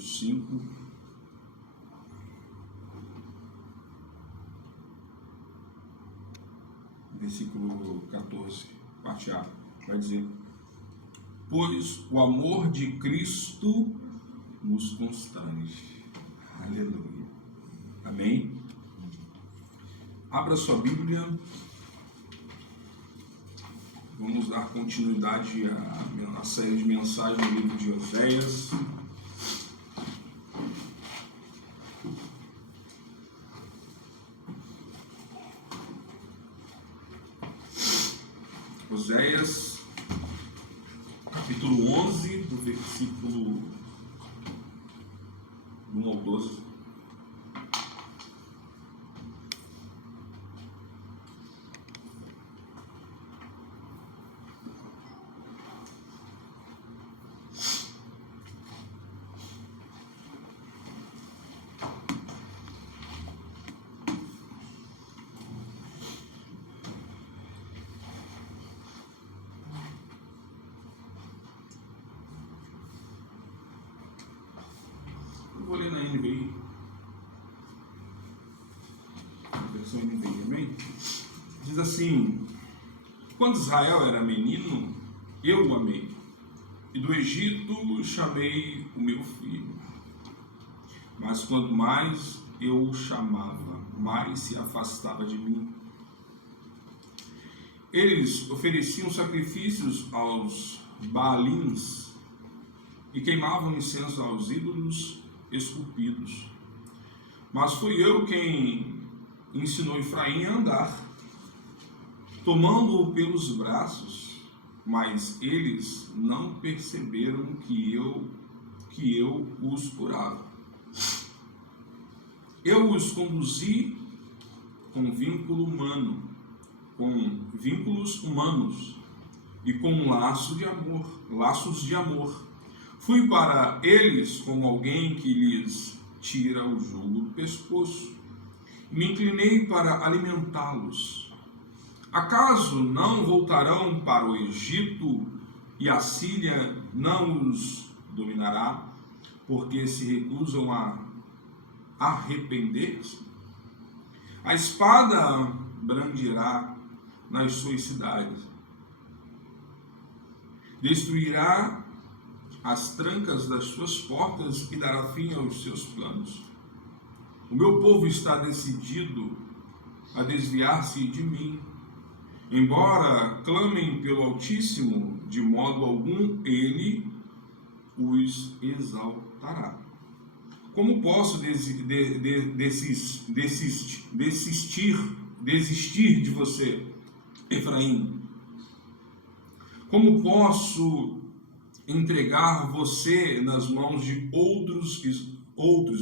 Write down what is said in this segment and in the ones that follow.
5, versículo 14, parte A, vai dizer: pois o amor de Cristo nos constrange. Aleluia. Amém? Abra sua Bíblia. Vamos dar continuidade à série de mensagens no livro de Oséias. Oséias, capítulo 11, do versículo 1 ao 12. Vou ler na NVI, versão NVI, amém? Diz assim: quando Israel era menino, eu o amei, e do Egito chamei o meu filho. Mas quanto mais eu o chamava, mais se afastava de mim. Eles ofereciam sacrifícios aos Baalins e queimavam incenso aos ídolos esculpidos. Mas fui eu quem ensinou Efraim a andar, tomando-o pelos braços, mas eles não perceberam que eu os curava. Eu os conduzi com vínculo humano, com vínculos humanos e com laços de amor. Fui para eles como alguém que lhes tira o jugo do pescoço. Me inclinei para alimentá-los. Acaso não voltarão para o Egito e a Síria não os dominará, porque se recusam a arrepender-se? A espada brandirá nas suas cidades, destruirá as trancas das suas portas e dará fim aos seus planos. O meu povo está decidido a desviar-se de mim. Embora clamem pelo Altíssimo, de modo algum ele os exaltará. Como posso desistir de você, Efraim? Como posso entregar você nas mãos de outros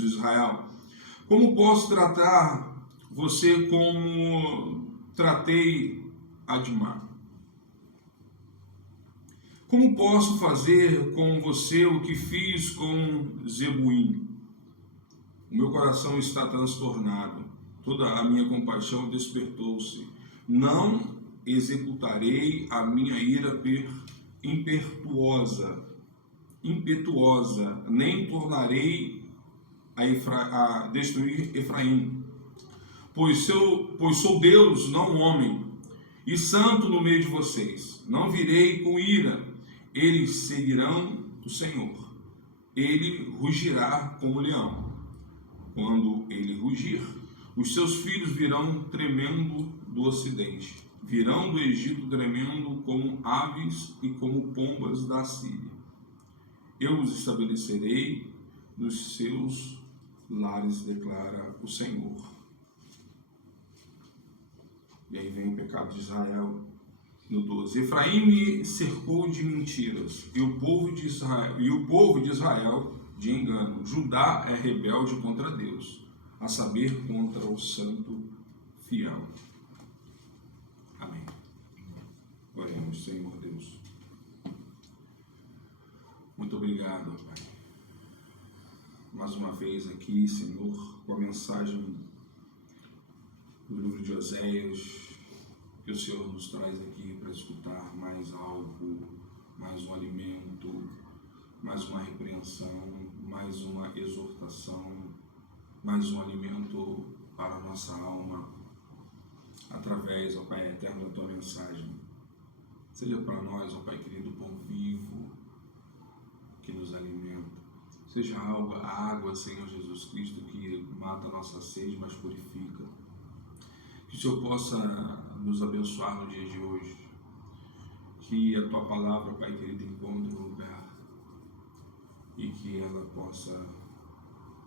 Israel? Como posso tratar você como tratei Admar? Como posso fazer com você o que fiz com Zebuim? O meu coração está transtornado, toda a minha compaixão despertou-se. Não executarei a minha ira impetuosa, nem tornarei a destruir Efraim, pois sou Deus, não homem, e santo no meio de vocês. Não virei com ira, eles seguirão o Senhor. Ele rugirá como leão. Quando ele rugir, os seus filhos virão tremendo do ocidente, virão do Egito tremendo como aves e como pombas da Síria. Eu os estabelecerei nos seus lares, declara o Senhor. E aí vem o pecado de Israel, no 12. Efraim me cercou de mentiras, e o povo de Israel de engano. Judá é rebelde contra Deus, a saber, contra o Santo fiel. Amém. Oremos, Senhor Deus. Muito obrigado, Pai. Mais uma vez aqui, Senhor, com a mensagem do livro de Oséias, que o Senhor nos traz aqui para escutar mais algo, mais um alimento, mais uma repreensão, mais uma exortação, mais um alimento para a nossa alma, através, ó Pai eterno, da Tua mensagem. Seja para nós, ó Pai querido, pão vivo que nos alimenta. Seja a água, Senhor Jesus Cristo, que mata a nossa sede, mas purifica. Que o Senhor possa nos abençoar no dia de hoje. Que a Tua palavra, Pai querido, encontre um lugar e que ela possa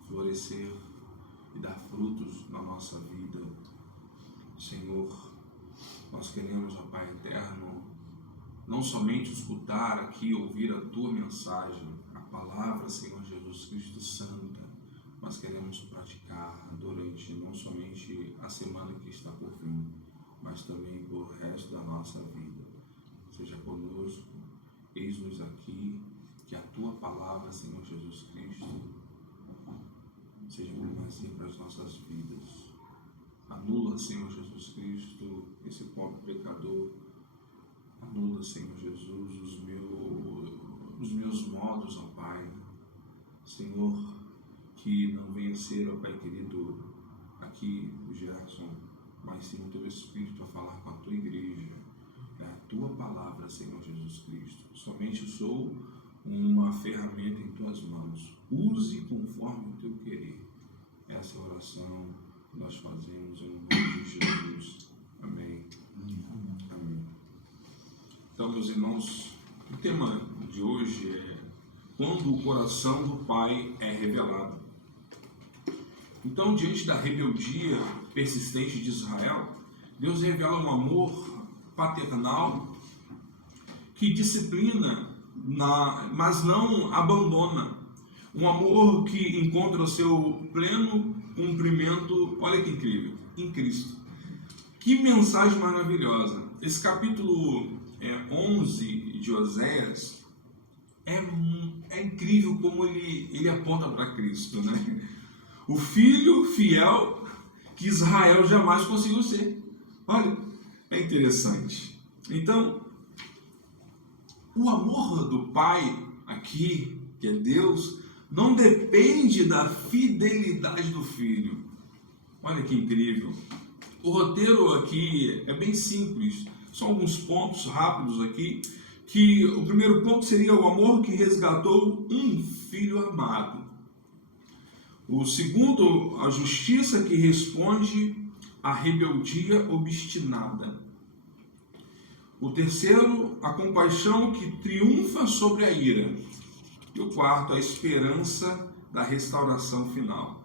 florescer e dar frutos na nossa vida. Senhor, nós queremos, ó Pai eterno, não somente escutar aqui, ouvir a Tua mensagem, a palavra, Senhor Jesus Cristo Santa, mas queremos praticar durante não somente a semana que está por vir, mas também por resto da nossa vida. Seja conosco, eis-nos aqui, que a Tua palavra, Senhor Jesus Cristo, seja primazia para as nossas vidas. Anula, Senhor Jesus Cristo, esse pobre pecador. Anula, Senhor Jesus, os meus modos, ó Pai. Senhor, que não venha ser, ó Pai querido, aqui o Gerson, mas sim o Teu Espírito a falar com a Tua igreja. É a Tua palavra, Senhor Jesus Cristo. Somente sou uma ferramenta em Tuas mãos. Use conforme o Teu querer. Essa é a oração que nós fazemos em nome de Jesus. Amém. Amém. Então, meus irmãos, o tema de hoje é quando o coração do Pai é revelado. Então, diante da rebeldia persistente de Israel, Deus revela um amor paternal que disciplina, mas não abandona. Um amor que encontra o seu pleno cumprimento, olha que incrível, em Cristo. Que mensagem maravilhosa. Esse capítulo 11 de Oséias é incrível como ele aponta para Cristo, né? O filho fiel que Israel jamais conseguiu ser. Olha, é interessante. Então, o amor do Pai aqui, que é Deus, não depende da fidelidade do filho. Olha que incrível. O roteiro aqui é bem simples. São alguns pontos rápidos aqui. Que o primeiro ponto seria o amor que resgatou um filho amado. O segundo, a justiça que responde à rebeldia obstinada. O terceiro, a compaixão que triunfa sobre a ira. E o quarto, a esperança da restauração final.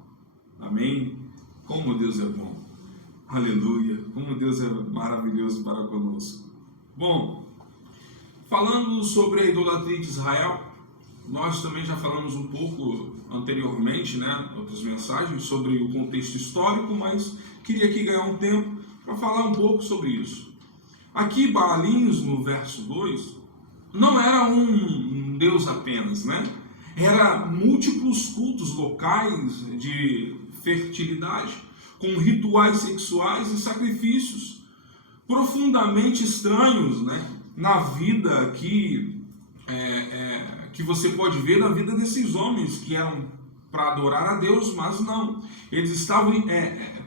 Amém? Como Deus é bom. Aleluia. Como Deus é maravilhoso para conosco. Bom, falando sobre a idolatria de Israel, nós também já falamos um pouco anteriormente, né, outras mensagens sobre o contexto histórico, mas queria aqui ganhar um tempo para falar um pouco sobre isso. Aqui, Baalinhos, no verso 2, não era um deus apenas, né? Era múltiplos cultos locais de fertilidade, com rituais sexuais e sacrifícios profundamente estranhos, né? Na vida que você pode ver na vida desses homens que eram para adorar a Deus, mas não. Eles estavam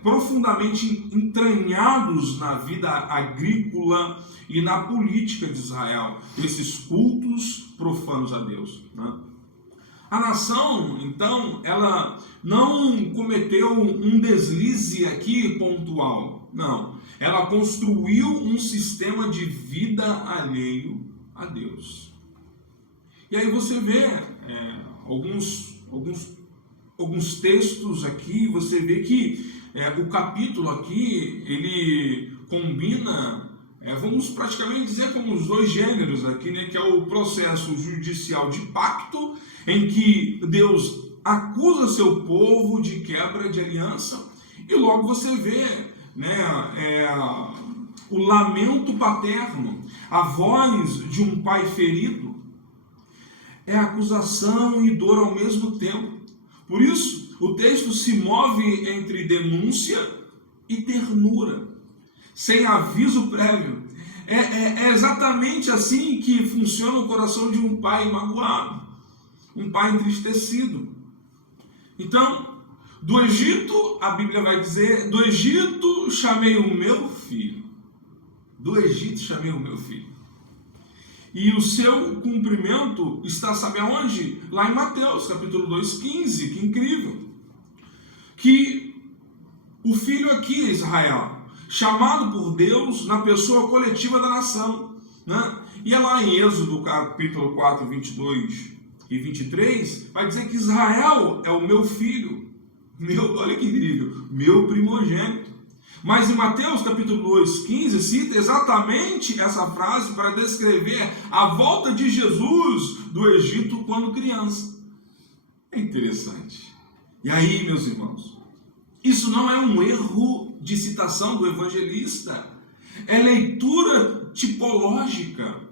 profundamente entranhados na vida agrícola e na política de Israel, esses cultos profanos a Deus, né? A nação, então, ela não cometeu um deslize aqui pontual, não. Ela construiu um sistema de vida alheio a Deus. E aí você vê alguns textos aqui, você vê que o capítulo aqui, ele combina, vamos praticamente dizer como os dois gêneros aqui, né, que é o processo judicial de pacto, em que Deus acusa seu povo de quebra de aliança, e logo você vê, né, o lamento paterno, a voz de um pai ferido, é acusação e dor ao mesmo tempo. Por isso, o texto se move entre denúncia e ternura, sem aviso prévio. É exatamente assim que funciona o coração de um pai magoado, um pai entristecido. Então, do Egito, a Bíblia vai dizer, do Egito chamei o meu filho. Do Egito chamei o meu filho. E o seu cumprimento está, sabe aonde? Lá em Mateus, capítulo 2:15, que incrível. Que o filho aqui é Israel, chamado por Deus na pessoa coletiva da nação, né? E é lá em Êxodo, capítulo 4, 22 e 23, vai dizer que Israel é o meu filho, olha que incrível, meu primogênito. Mas em Mateus capítulo 2:15 cita exatamente essa frase para descrever a volta de Jesus do Egito quando criança. É interessante. E aí, meus irmãos, isso não é um erro de citação do evangelista, é leitura tipológica.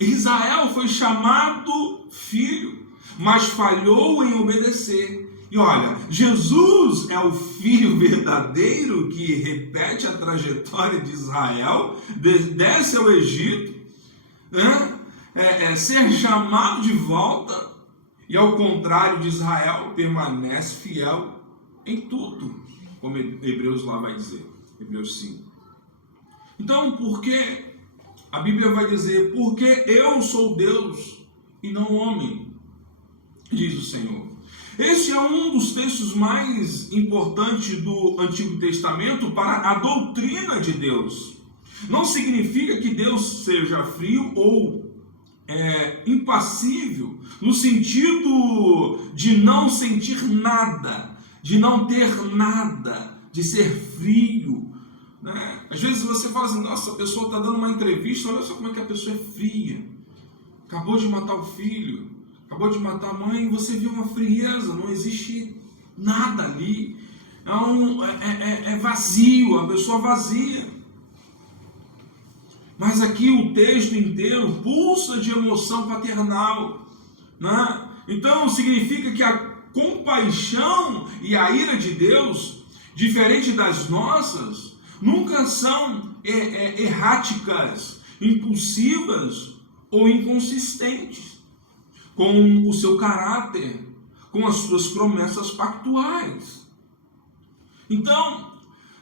Israel foi chamado filho, mas falhou em obedecer. E olha, Jesus é o filho verdadeiro que repete a trajetória de Israel, desce ao Egito, né? Ser chamado de volta, e ao contrário de Israel, permanece fiel em tudo, como Hebreus lá vai dizer, Hebreus 5. Então, por que a Bíblia vai dizer, porque eu sou Deus e não homem, diz o Senhor. Este é um dos textos mais importantes do Antigo Testamento para a doutrina de Deus. Não significa que Deus seja frio ou impassível, no sentido de não sentir nada, de não ter nada, de ser frio, né? Às vezes você fala assim, nossa, a pessoa está dando uma entrevista, olha só como é que a pessoa é fria, acabou de matar o filho, acabou de matar a mãe, você vê uma frieza, não existe nada ali, é vazio, a pessoa vazia. Mas aqui o texto inteiro pulsa de emoção paternal, né? Então significa que a compaixão e a ira de Deus, diferente das nossas, nunca são erráticas, impulsivas ou inconsistentes com o seu caráter, com as suas promessas pactuais. Então,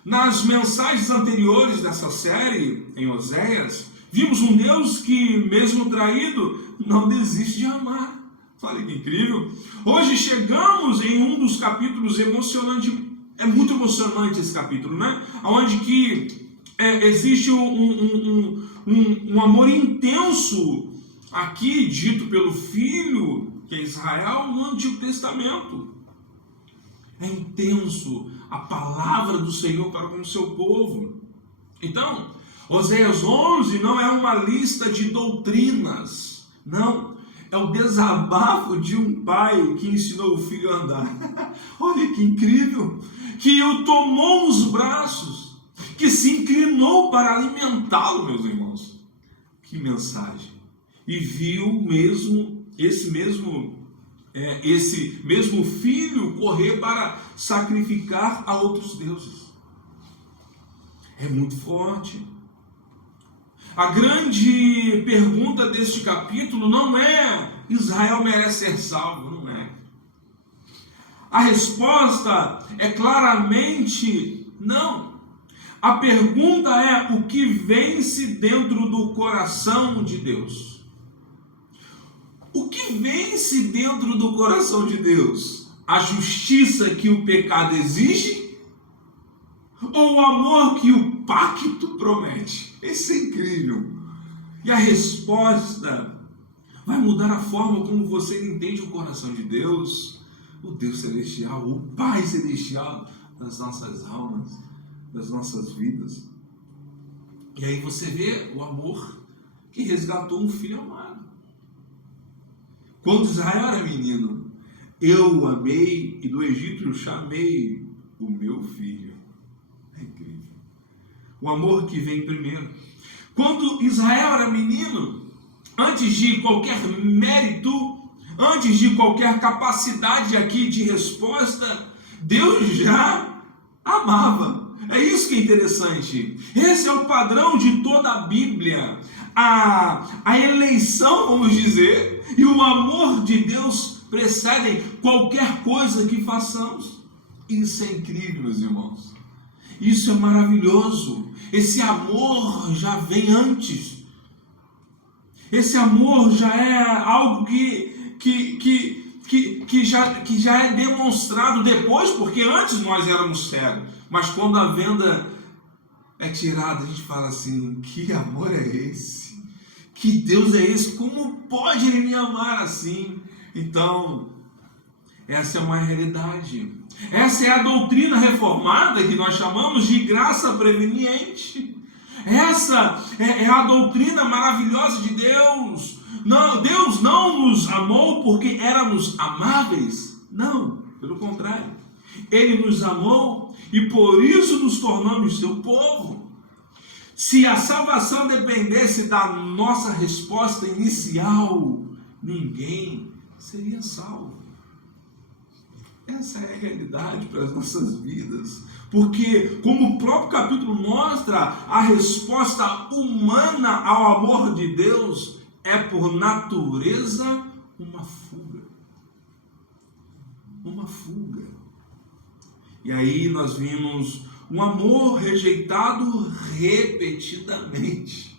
nas mensagens anteriores dessa série, em Oséias, vimos um Deus que, mesmo traído, não desiste de amar. Olha que incrível! Hoje chegamos em um dos capítulos emocionantes. É muito emocionante esse capítulo, né? Onde que existe um amor intenso aqui, dito pelo Filho, que é Israel, no Antigo Testamento. É intenso a palavra do Senhor para com o seu povo. Então, Oséias 11 não é uma lista de doutrinas, não, é o desabafo de um pai que ensinou o filho a andar. Olha que incrível, que o tomou nos braços, que se inclinou para alimentá-lo, meus irmãos. Que mensagem! E viu esse mesmo filho correr para sacrificar a outros deuses. É muito forte. A grande pergunta deste capítulo não é Israel merece ser salvo, não é. A resposta é claramente não. A pergunta é o que vence dentro do coração de Deus. O que vence dentro do coração de Deus? A justiça que o pecado exige? Ou o amor que o pacto promete? Isso é incrível. E a resposta vai mudar a forma como você entende o coração de Deus, o Deus celestial, o Pai celestial das nossas almas, das nossas vidas. E aí você vê o amor que resgatou um filho amado. Quando Israel era menino, eu o amei e do Egito eu chamei o meu filho. É incrível. O amor que vem primeiro. Quando Israel era menino, antes de qualquer mérito, antes de qualquer capacidade aqui de resposta, Deus já amava. É isso que é interessante. Esse é o padrão de toda a Bíblia. A eleição, vamos dizer, e o amor de Deus precedem qualquer coisa que façamos. Isso é incrível, meus irmãos. Isso é maravilhoso. Esse amor já vem antes. Esse amor já é algo que já é demonstrado depois, porque antes nós éramos cegos. Mas quando a venda é tirada, a gente fala assim: que amor é esse? Que Deus é esse? Como pode Ele me amar assim? Então, essa é uma realidade. Essa é a doutrina reformada que nós chamamos de graça preveniente. Essa é a doutrina maravilhosa de Deus. Não, Deus não nos amou porque éramos amáveis. Não, pelo contrário. Ele nos amou e por isso nos tornamos seu povo. Se a salvação dependesse da nossa resposta inicial, ninguém seria salvo. Essa é a realidade para as nossas vidas. Porque, como o próprio capítulo mostra, a resposta humana ao amor de Deus é, por natureza, uma fuga. Uma fuga. E aí nós vimos um amor rejeitado repetidamente.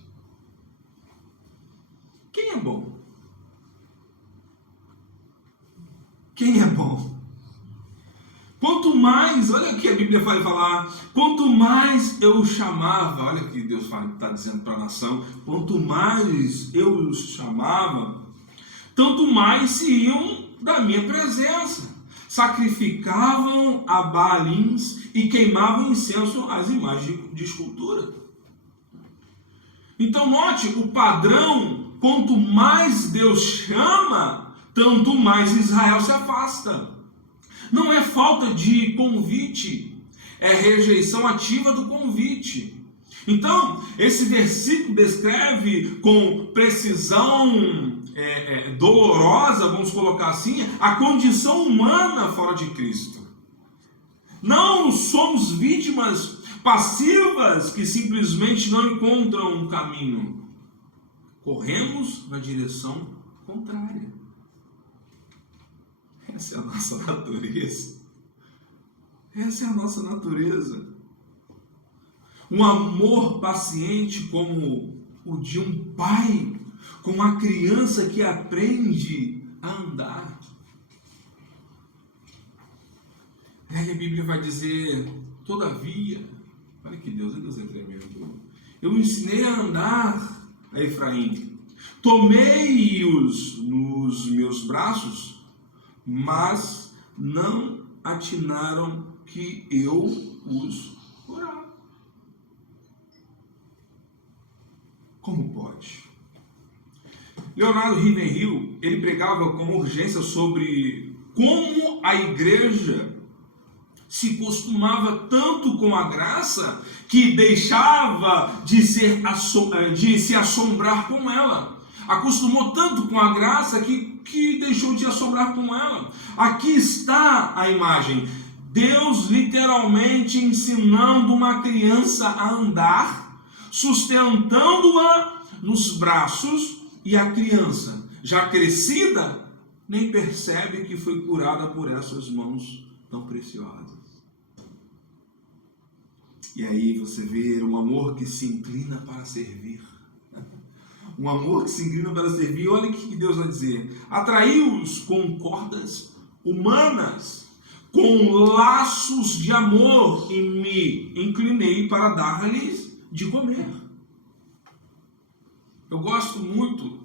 Quem é bom? Quem é bom? Quanto mais, olha o que a Bíblia vai falar, quanto mais eu chamava, olha o que Deus está dizendo para a nação, quanto mais eu os chamava, tanto mais se iam da minha presença, sacrificavam a Baalins e queimavam incenso às imagens de escultura. Então note o padrão: quanto mais Deus chama, tanto mais Israel se afasta. Não é falta de convite, é rejeição ativa do convite. Então, esse versículo descreve com precisão dolorosa, vamos colocar assim, a condição humana fora de Cristo. Não somos vítimas passivas que simplesmente não encontram um caminho. Corremos na direção contrária. Essa é a nossa natureza. Essa é a nossa natureza. Um amor paciente como o de um pai com uma criança que aprende a andar. Aí a Bíblia vai dizer: todavia, olha que Deus é tremendo. Eu ensinei a andar a Efraim, tomei-os nos meus braços, mas não atinaram que eu os curava. Como pode? Leonardo Ravenhill, ele pregava com urgência sobre como a igreja se costumava tanto com a graça que deixava de se assombrar com ela. Acostumou tanto com a graça que deixou de assombrar com ela. Aqui está a imagem. Deus literalmente ensinando uma criança a andar, sustentando-a nos braços, e a criança, já crescida, nem percebe que foi curada por essas mãos tão preciosas. E aí você vê um amor que se inclina para servir. Um amor que se inclina para servir. Olha o que Deus vai dizer: atraiu-os com cordas humanas, com laços de amor, e me inclinei para dar-lhes de comer. Eu gosto muito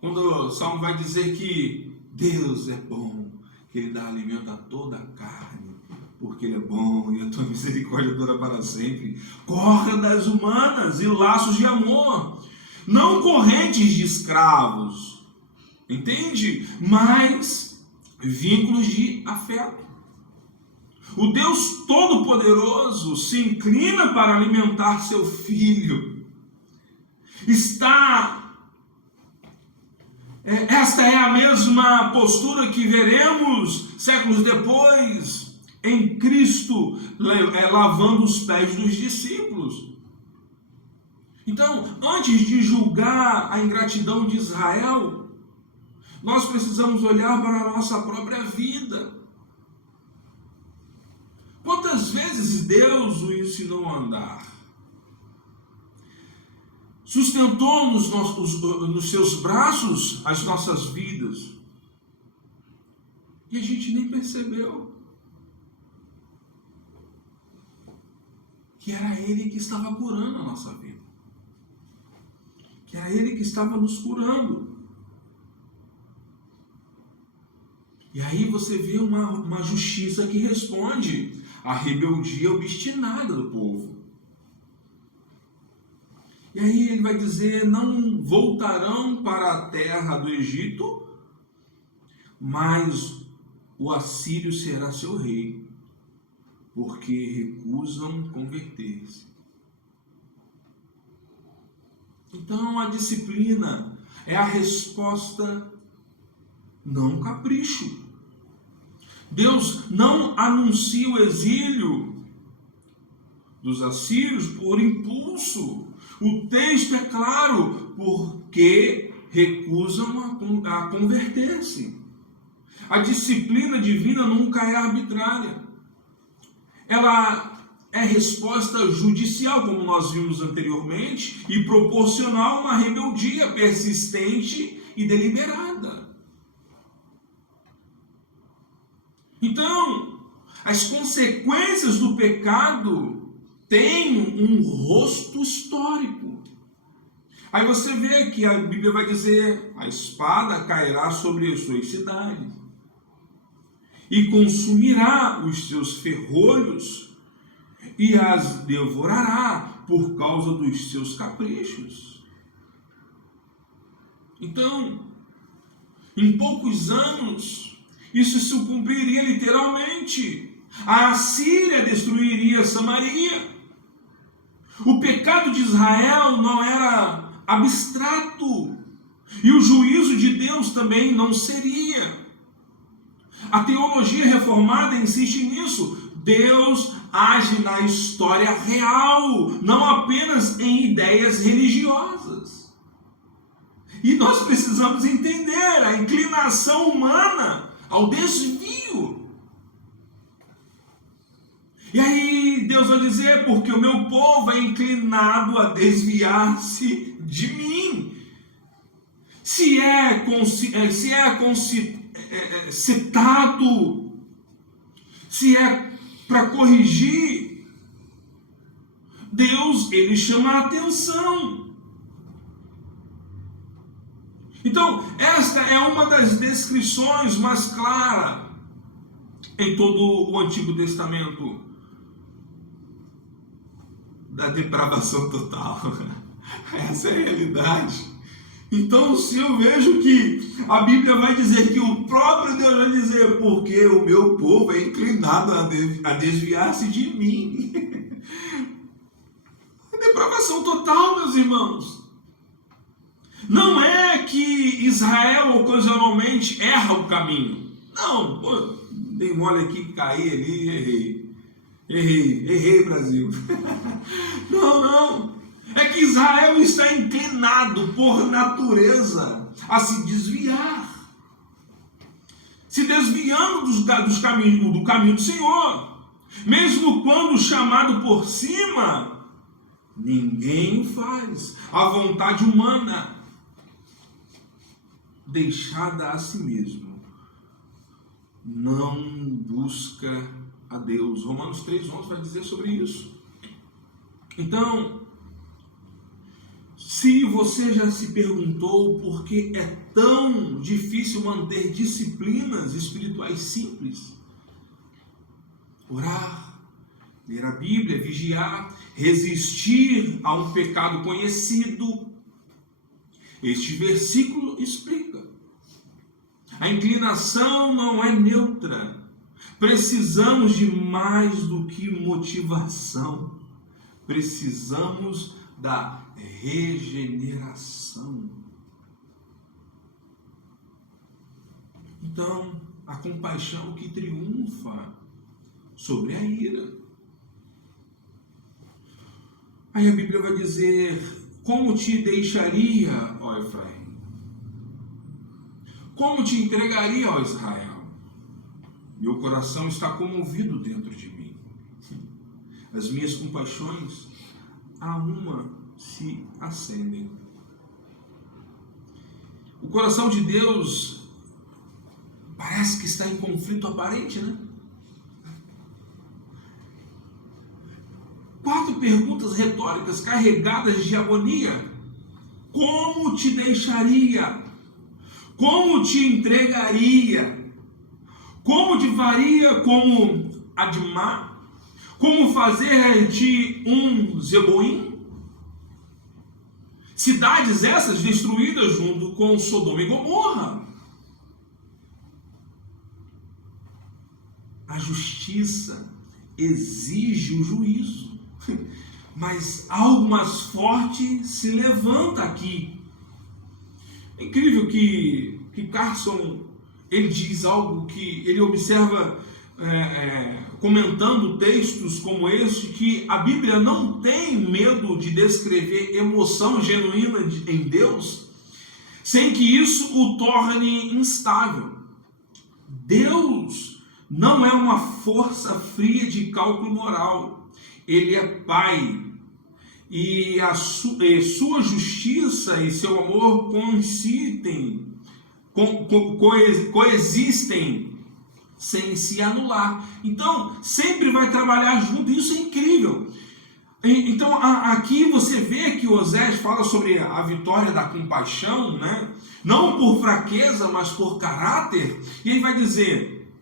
quando o Salmo vai dizer que Deus é bom, que Ele dá alimento a toda a carne, porque Ele é bom e a tua misericórdia dura para sempre. Cordas humanas e laços de amor, não correntes de escravos, entende? Mas vínculos de afeto. O Deus Todo-Poderoso se inclina para alimentar seu filho. Esta é a mesma postura que veremos séculos depois em Cristo lavando os pés dos discípulos. Então, antes de julgar a ingratidão de Israel, Nós precisamos olhar para a nossa própria vida. Quantas vezes Deus o ensinou a andar? Sustentou nos seus braços as nossas vidas. E a gente nem percebeu que era Ele que estava curando a nossa vida. Que era Ele que estava nos curando. E aí você vê uma justiça que responde à rebeldia obstinada do povo. E aí ele vai dizer, não voltarão para a terra do Egito, mas o assírio será seu rei, porque recusam converter-se. Então a disciplina é a resposta, não o capricho. Deus não anuncia o exílio dos assírios por impulso. O texto é claro, porque recusam a converter-se. A disciplina divina nunca é arbitrária. Ela é resposta judicial, como nós vimos anteriormente, e proporcional a uma rebeldia persistente e deliberada. Então, as consequências do pecado têm um rosto histórico. Aí você vê que a Bíblia vai dizer, a espada cairá sobre as suas cidades e consumirá os seus ferrolhos e as devorará por causa dos seus caprichos. Então, em poucos anos, isso se cumpriria literalmente. A Assíria destruiria Samaria. O pecado de Israel não era abstrato. E o juízo de Deus também não seria. A teologia reformada insiste nisso. Deus age na história real, não apenas em ideias religiosas. E nós precisamos entender a inclinação humana ao desvio. E aí Deus vai dizer, porque o meu povo é inclinado a desviar-se de mim. Se é citado, se é para corrigir, Deus, ele chama a atenção. Então, esta é uma das descrições mais claras em todo o Antigo Testamento da depravação total. Essa é a realidade. Então, se eu vejo que a Bíblia vai dizer que o próprio Deus vai dizer, porque o meu povo é inclinado a desviar-se de mim. Depravação total, meus irmãos. Não é que Israel ocasionalmente erra o caminho. Não, pô, dei mole aqui, caí ali, errei, Brasil. Não. É que Israel está inclinado por natureza a se desviar. Se desviando do caminho do Senhor. Mesmo quando chamado por cima, ninguém o faz. A vontade humana, deixada a si mesmo, não busca a Deus. Romanos 3:11 vai dizer sobre isso. Então, se você já se perguntou por que é tão difícil manter disciplinas espirituais simples, orar, ler a Bíblia, vigiar, resistir a um pecado conhecido, este versículo explica. A inclinação não é neutra. Precisamos de mais do que motivação. Precisamos da regeneração. Então, a compaixão que triunfa sobre a ira. Aí a Bíblia vai dizer, como te deixaria, ó Efraim? como te entregaria, ó Israel? Meu coração está comovido dentro de mim. As minhas compaixões a uma se acendem. O coração de Deus parece que está em conflito aparente, né? 4 perguntas retóricas carregadas de agonia. Como te deixaria? Como te entregaria? Como te faria como Admá? Como fazer de um Zeboim? Cidades essas destruídas junto com Sodoma e Gomorra. A justiça exige o juízo, mas algo mais forte se levanta aqui. É incrível que Carson, ele diz algo que ele observa comentando textos como este, que a Bíblia não tem medo de descrever emoção genuína em Deus, sem que isso o torne instável. Deus não é uma força fria de cálculo moral. Ele é Pai. E sua justiça e seu amor coexistem sem se anular. Então, sempre vai trabalhar junto. Isso é incrível. Então, aqui você vê que Osés fala sobre a vitória da compaixão, né? Não por fraqueza, mas por caráter. E ele vai dizer: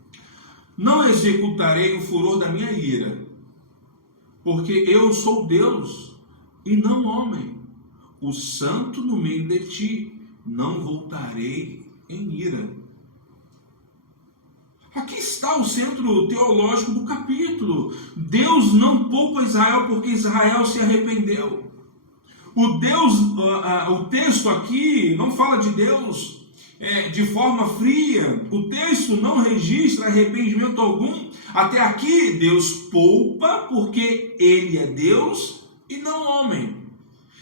não executarei o furor da minha ira, porque eu sou Deus e não homem, o santo no meio de ti, não voltarei em ira. Aqui está o centro teológico do capítulo. Deus não poupa Israel porque Israel se arrependeu. O texto aqui não fala de Deus de forma fria. O texto não registra arrependimento algum. Até aqui Deus poupa porque Ele é Deus e não homem.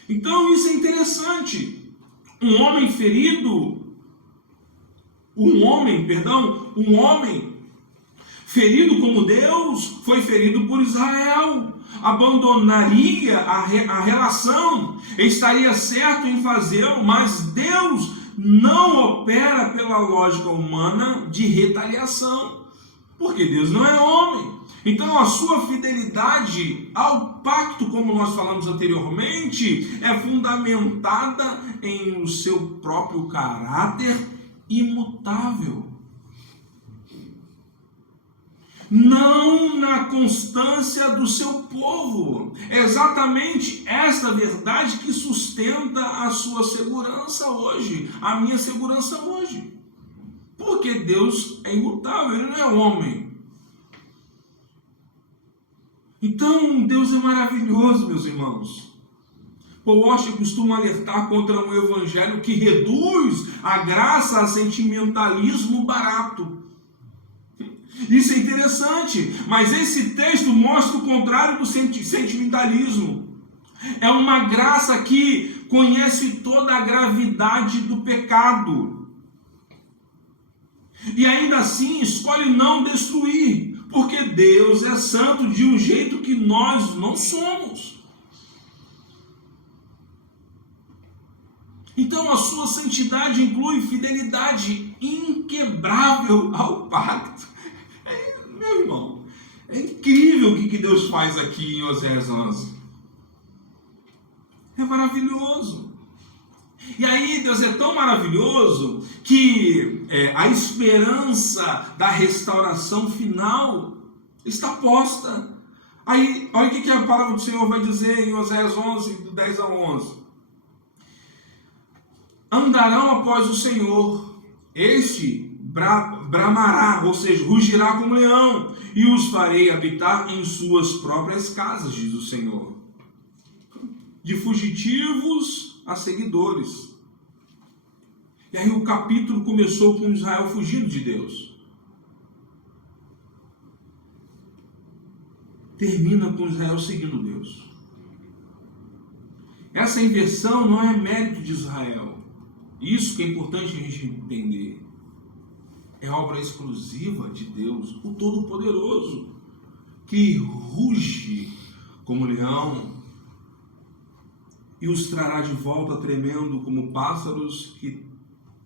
Então isso é interessante. Um homem ferido como Deus foi ferido por Israel. Abandonaria a relação, estaria certo em fazê-lo, mas Deus não opera pela lógica humana de retaliação, porque Deus não é homem. Então a sua fidelidade ao pacto, como nós falamos anteriormente, é fundamentada em o seu próprio caráter imutável. Não na constância do seu povo. É exatamente esta verdade que sustenta a sua segurança hoje, a minha segurança hoje. Porque Deus é imutável, Ele não é homem. Então, Deus é maravilhoso, meus irmãos. Paul Washer costuma alertar contra um evangelho que reduz a graça a sentimentalismo barato. Isso é interessante, mas esse texto mostra o contrário do sentimentalismo. É uma graça que conhece toda a gravidade do pecado. E ainda assim escolhe não destruir, porque Deus é santo de um jeito que nós não somos. Então a sua santidade inclui fidelidade inquebrável ao pacto. Meu irmão, é incrível o que Deus faz aqui em Osés 11. É maravilhoso. E aí Deus é tão maravilhoso que a esperança da restauração final está posta. Aí, olha o que a palavra do Senhor vai dizer em Osés 11, do 10 a 11. Andarão após o Senhor, este bramará, ou seja, rugirá como leão, e os farei habitar em suas próprias casas, diz o Senhor. De fugitivos a seguidores. E aí o capítulo começou com Israel fugindo de Deus. Termina com Israel seguindo Deus. Essa inversão não é mérito de Israel. Isso que é importante a gente entender. é obra exclusiva de Deus, o Todo-Poderoso, que ruge como leão e os trará de volta tremendo como pássaros que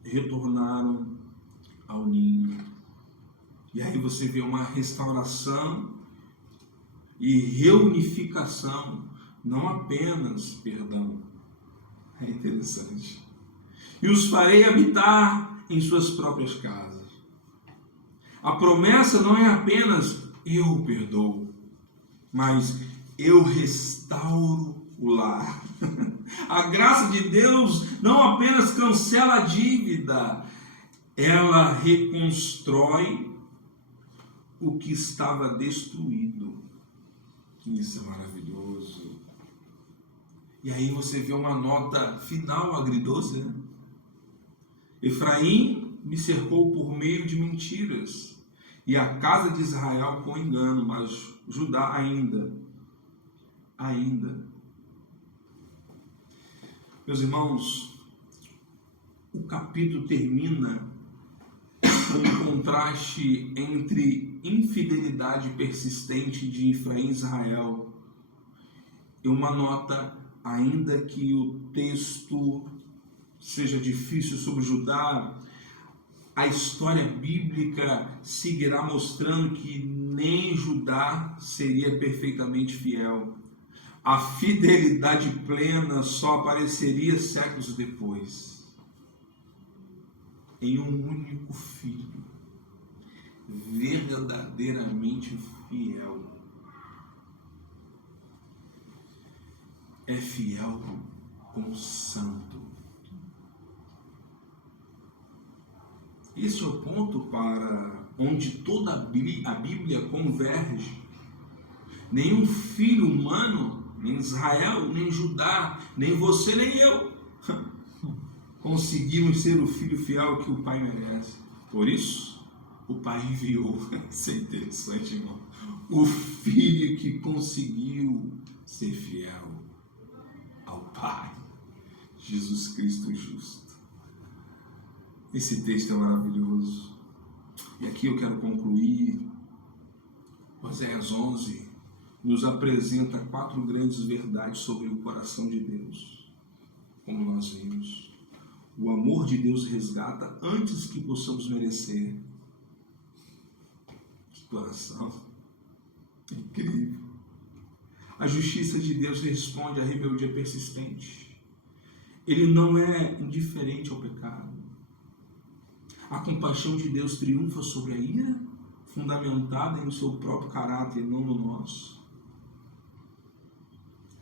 retornaram ao ninho. E aí você vê uma restauração e reunificação, não apenas perdão. É interessante. E os farei habitar em suas próprias casas. A promessa não é apenas eu perdoo, mas eu restauro o lar. A graça de Deus não apenas cancela a dívida, ela reconstrói o que estava destruído. Isso é maravilhoso. E aí você vê uma nota final agridoce, né? Efraim me cercou por meio de mentiras, e a casa de Israel com engano, mas Judá ainda. Meus irmãos, o capítulo termina com um contraste entre infidelidade persistente de Efraim e Israel e uma nota, ainda que o texto seja difícil sobre Judá, a história bíblica seguirá mostrando que nem Judá seria perfeitamente fiel. A fidelidade plena só apareceria séculos depois, em um único filho, verdadeiramente fiel. É fiel como santo. Esse é o ponto para onde toda a Bíblia converge. Nenhum filho humano, nem Israel, nem Judá, nem você, nem eu, conseguimos ser o filho fiel que o Pai merece. Por isso, o Pai enviou. Isso é interessante, irmão. O filho que conseguiu ser fiel ao Pai, Jesus Cristo justo. Esse texto é maravilhoso. E aqui eu quero concluir. Oséias 11 nos apresenta 4 grandes verdades sobre o coração de Deus. Como nós vimos, o amor de Deus resgata antes que possamos merecer. Que coração incrível. A justiça de Deus responde à rebeldia persistente. Ele não é indiferente ao pecado. A compaixão de Deus triunfa sobre a ira, fundamentada em seu próprio caráter, não no nosso.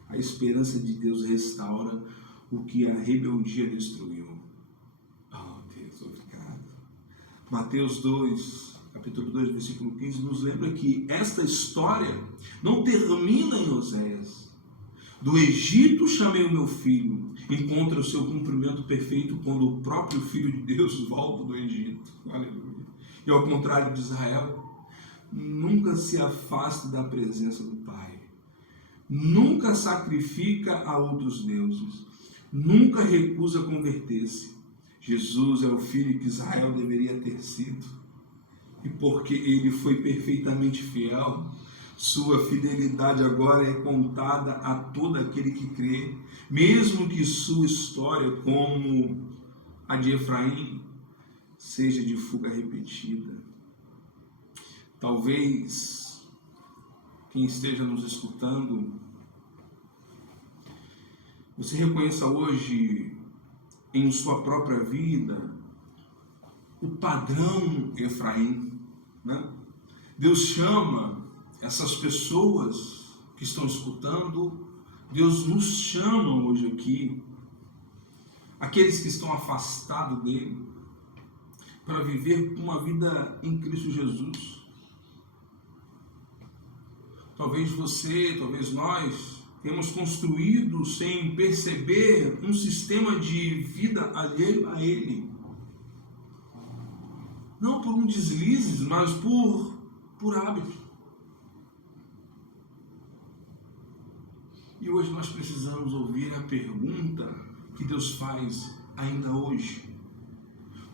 A esperança de Deus restaura o que a rebeldia destruiu. Oh, Deus, obrigado. Mateus 2, capítulo 2, versículo 15, nos lembra que esta história não termina em Oséias. Do Egito chamei o meu filho, encontra o seu cumprimento perfeito quando o próprio Filho de Deus volta do Egito. Aleluia. E ao contrário de Israel, nunca se afaste da presença do Pai. Nunca sacrifica a outros deuses. Nunca recusa converter-se. Jesus é o filho que Israel deveria ter sido. E porque ele foi perfeitamente fiel, sua fidelidade agora é contada a todo aquele que crê, mesmo que sua história, como a de Efraim, seja de fuga repetida. Talvez quem esteja nos escutando, você reconheça hoje em sua própria vida o padrão Efraim, né? Deus chama essas pessoas que estão escutando, Deus nos chama hoje aqui, aqueles que estão afastados dele, para viver uma vida em Cristo Jesus. Talvez você, talvez nós, temos construído sem perceber um sistema de vida alheio a ele. Não por um deslize, mas por hábito. E hoje nós precisamos ouvir a pergunta que Deus faz ainda hoje.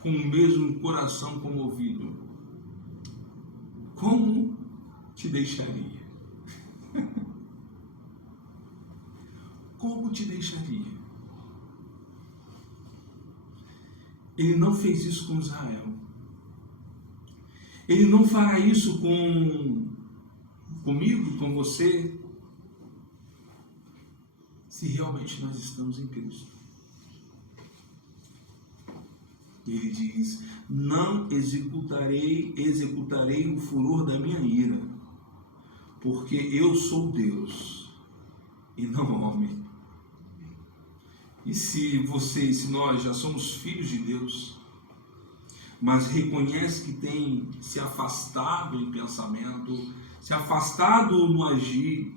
com o mesmo coração comovido, como te deixaria? Como te deixaria? Ele não fez isso com Israel. Ele não fará isso comigo, com você, se realmente nós estamos em Cristo. Ele diz: não executarei o furor da minha ira, porque eu sou Deus e não homem. E se nós já somos filhos de Deus, mas reconhece que tem se afastado em pensamento, se afastado no agir,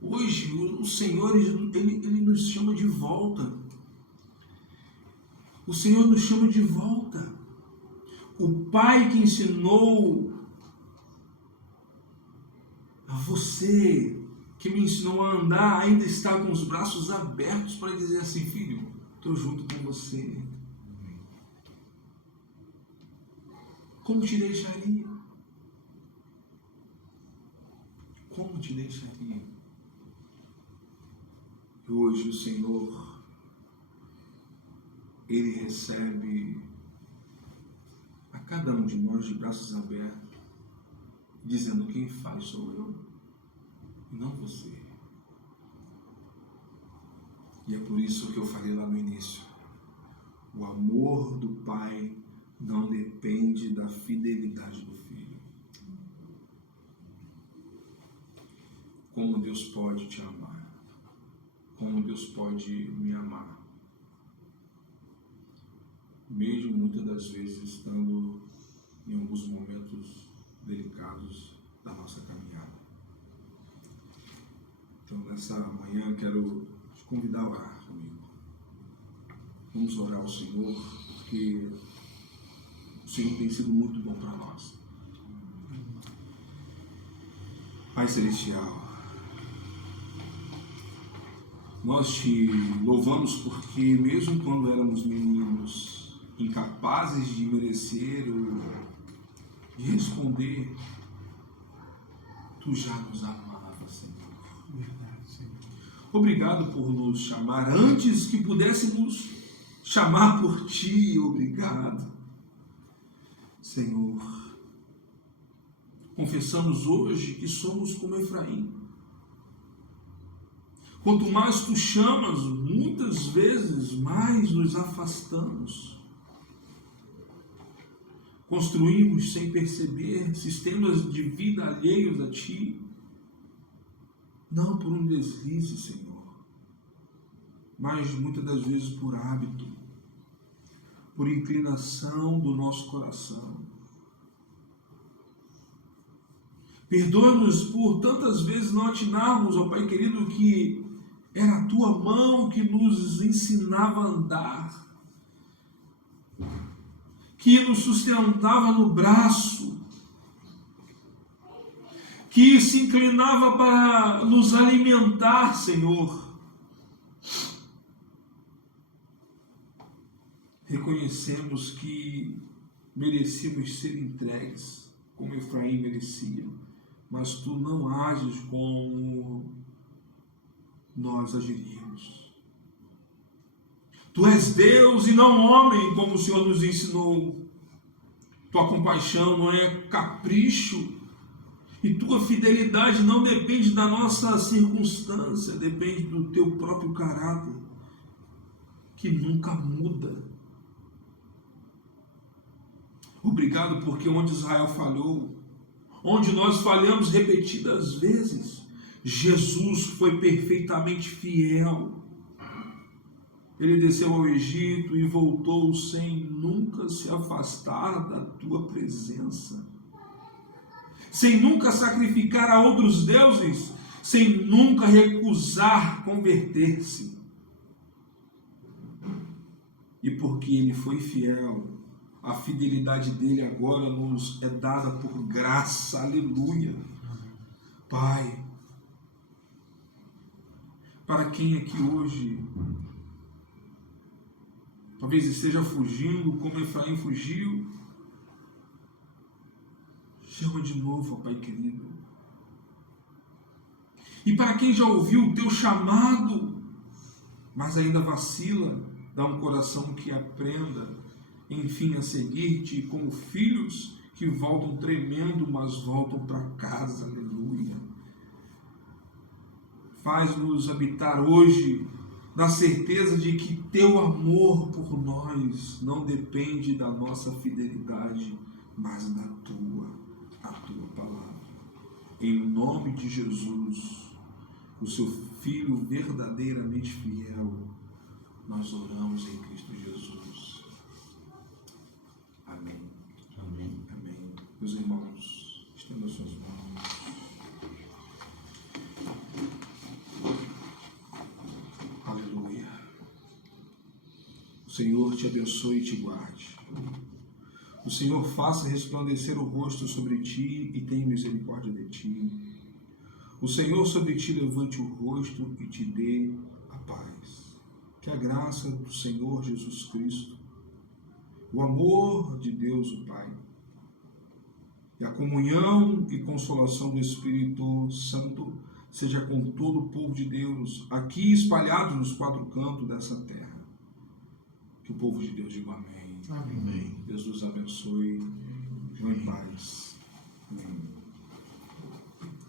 hoje o Senhor ele nos chama de volta. O Senhor nos chama de volta. O Pai que ensinou a você, que me ensinou a andar, ainda está com os braços abertos para dizer assim: filho, estou junto com você. Como te deixaria? Como te deixaria? E hoje o Senhor, Ele recebe a cada um de nós de braços abertos, dizendo: quem faz sou eu, e não você. E é por isso que eu falei lá no início: o amor do Pai não depende da fidelidade do Filho. Como Deus pode te amar? Como Deus pode me amar? Mesmo muitas das vezes estando em alguns momentos delicados da nossa caminhada. Então, nessa manhã, quero te convidar a orar comigo. Vamos orar ao Senhor, porque o Senhor tem sido muito bom para nós. Pai Celestial, nós te louvamos porque mesmo quando éramos meninos, incapazes de merecer ou de responder, Tu já nos amavas, Senhor. Verdade, Senhor. Obrigado por nos chamar antes que pudéssemos chamar por Ti. Obrigado, Senhor. Confessamos hoje que somos como Efraim. Quanto mais Tu chamas, muitas vezes mais nos afastamos. Construímos sem perceber sistemas de vida alheios a Ti, não por um deslize, Senhor, mas muitas das vezes por hábito, por inclinação do nosso coração. Perdoa-nos por tantas vezes não atinarmos, ó Pai querido, que era a Tua mão que nos ensinava a andar, que nos sustentava no braço, que se inclinava para nos alimentar, Senhor. Reconhecemos que merecíamos ser entregues, como Efraim merecia, mas Tu não ages como nós agiríamos. Tu és Deus e não homem, como o Senhor nos ensinou. Tua compaixão não é capricho e Tua fidelidade não depende da nossa circunstância, depende do Teu próprio caráter, que nunca muda. Obrigado porque onde Israel falhou, onde nós falhamos repetidas vezes, Jesus foi perfeitamente fiel. Ele desceu ao Egito e voltou sem nunca se afastar da Tua presença, sem nunca sacrificar a outros deuses, sem nunca recusar converter-se. E porque Ele foi fiel, a fidelidade dele agora nos é dada por graça, aleluia. Pai, para quem aqui hoje talvez esteja fugindo como Efraim fugiu. Chama de novo, Pai querido. E para quem já ouviu o teu chamado, mas ainda vacila, dá um coração que aprenda, enfim, a seguir-te como filhos que voltam tremendo, mas voltam para casa. Aleluia. Faz-nos habitar hoje na certeza de que teu amor por nós não depende da nossa fidelidade, mas da a tua palavra. Em nome de Jesus, o seu Filho verdadeiramente fiel, nós oramos em Cristo Jesus. Amém. Amém. Amém. Meus irmãos, estenda suas mãos. Aleluia. O Senhor te abençoe e te guarde. O Senhor faça resplandecer o rosto sobre ti e tenha misericórdia de ti. O Senhor sobre ti levante o rosto e te dê a paz. Que a graça do Senhor Jesus Cristo, o amor de Deus o Pai, e a comunhão e consolação do Espírito Santo seja com todo o povo de Deus, aqui espalhados nos quatro cantos dessa terra. Que o povo de Deus diga amém. Amém. Deus nos abençoe. Vão em paz. Amém.